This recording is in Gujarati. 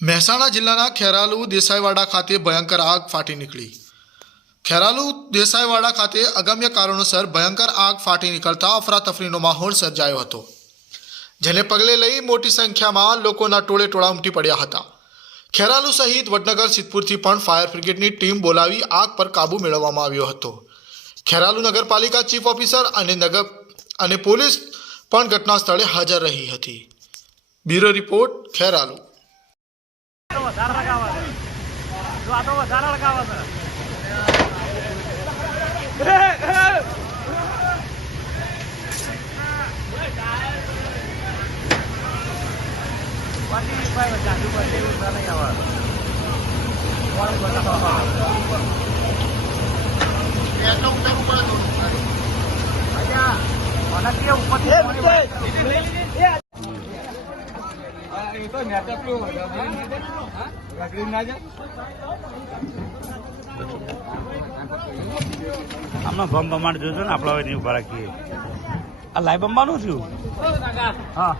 મહેસાણા જિલ્લાના ખેરાલુ દેસાઈવાડા ખાતે ભયંકર આગ ફાટી નીકળી. ખેરાલુ દેસાઈવાડા ખાતે અગમ્ય કારણોસર ભયંકર આગ ફાટી નીકળતા અફરાતફરીનો માહોલ સર્જાયો હતો, જેને પગલે લઈ મોટી સંખ્યામાં લોકોના ટોળે ટોળા ઉમટી પડ્યા હતા. ખેરાલુ સહિત વડનગર, સિદ્ધપુરથી પણ ફાયર બ્રિગેડની ટીમ બોલાવી આગ પર કાબૂ મેળવવામાં આવ્યો હતો. ખેરાલુ નગરપાલિકા ચીફ ઓફિસર અને નગર અને પોલીસ પણ ઘટના સ્થળે હાજર રહી હતી. Bureau report, Kheralu. વધારે લગાવવા જો આ તો વધારે લગાવવા છે આમનો ભમ ભમાટ જોજો ને આપણે હવે નહીં ઊભા રાખીએ. આ લાઈ બંબાનું થયું? હા.